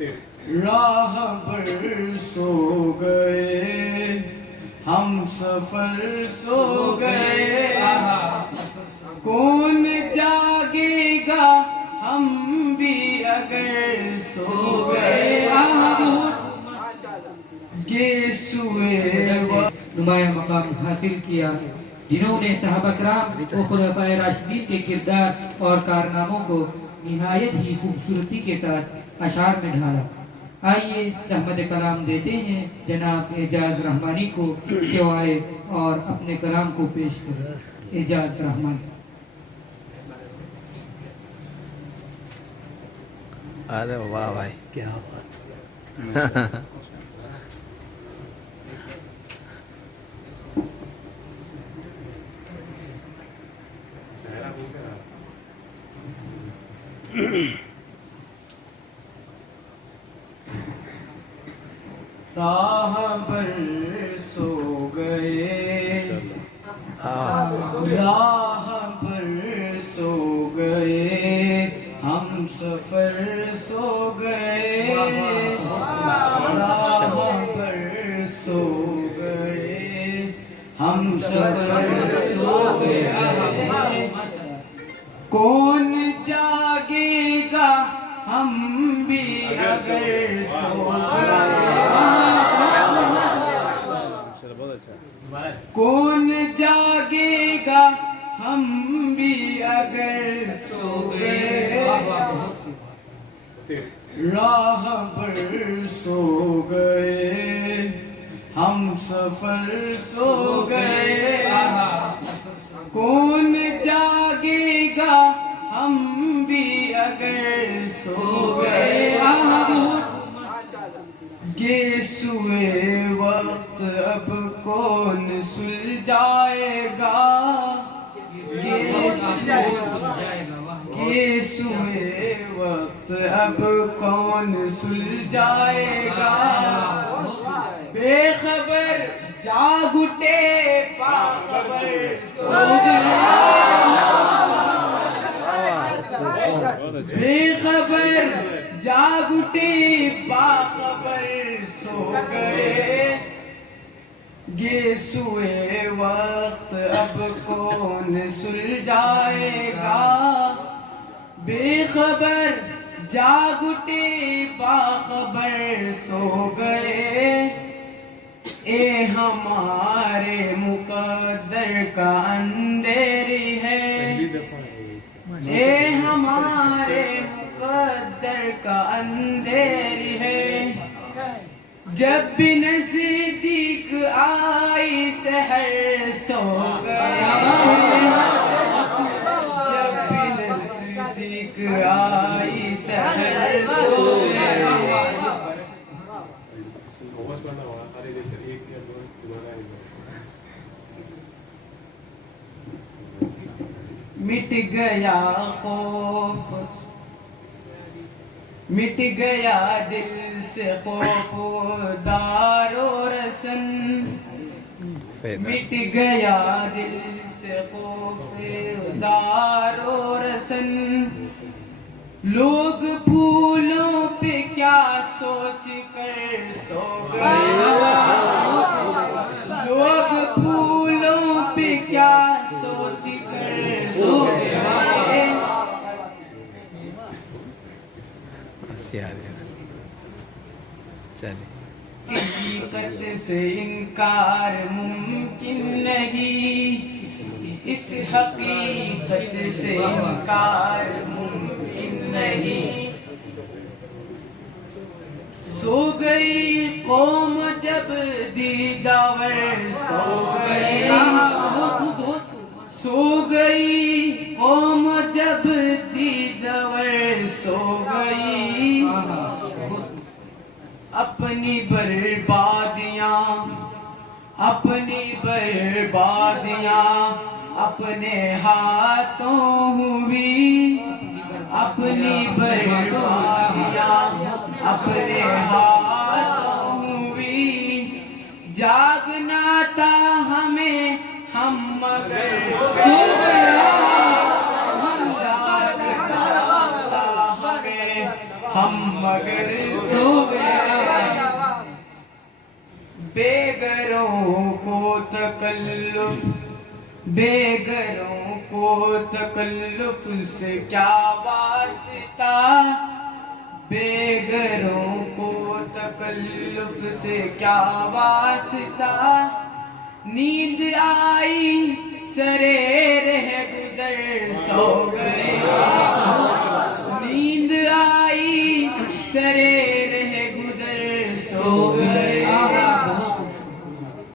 راہ پر سو گئے ہم سفر سو گئے کون جاگے گا ہم بھی اگر سو گئے یہ سوئے نمایاں مقام حاصل کیا جنہوں نے صحابہ کرام و خلفائے راشدین کے کردار اور کارناموں کو نہایت ہی خوبصورتی کے ساتھ اشعار میں ڈھالا۔ آئیے زحمت کلام دیتے ہیں جناب اعجاز رحمانی کو کہ آئے اور اپنے کلام کو پیش کریں۔ اعجاز رحمانی۔ ارے واہ بھائی کیا بات راہ پر سو گئے راہ پر سو گئے ہم سفر سو گئے راہ پر سو گئے ہم سفر سو گئے کون جاگے گا ہم بھی اگر سو گئے کون جاگے گا ہم بھی اگر سو گئے راہ پر سو گئے ہم سفر سو گئے کون جاگے گا ہم بھی اگر سو گئے یہ سوئے وقت اب کون سلجھائے گا یہ سوئے وقت اب کون سلجھائے گا بے خبر جاگ اٹھے باخبر سو گئے بے خبر جاگ اٹھے باخبر سو گئے یہ سوئے وقت اب کون سلجھائے گا بے خبر جاگ اٹھے باخبر سو گئے اے ہمارے مقدر کا اندھیری ہے اے ہمارے مقدر کا اندھیری ہے جب بھی نزدیک آئی سحر سو گئے جب بھی نزدیک آئی سحر سو گئے مٹ گیا خوف مٹ گیا دل سے خوف دار و رسن مٹ گیا دل سے خوف دار و رسن لوگ پھولوں پہ کیا سوچ کر سو گئے لوگ پھولوں پہ کیا سوچ کر سو گئے حقیقت سے انکار ممکن نہیں اس حقیقت سے انکار ممکن نہیں سو گئی قوم جب دیداور سو گئے سو گئی قوم جب دیداور سو گئی اپنی بربادیاں اپنے ہاتھوں ہوئی اپنی بربادیاں اپنے ہاتھوں ہوئی جاگنا تھا ہمیں ہم مگر سو گئے ہم جاگنا تھا ہمیں ہم مگر سو گیا بے گھروں کو تکلف، بے گھروں کو تکلف سے کیا واسطہ، بے گھروں کو تکلف سے کیا واسطہ، نیند آئی سرے رہ گزر سو گئے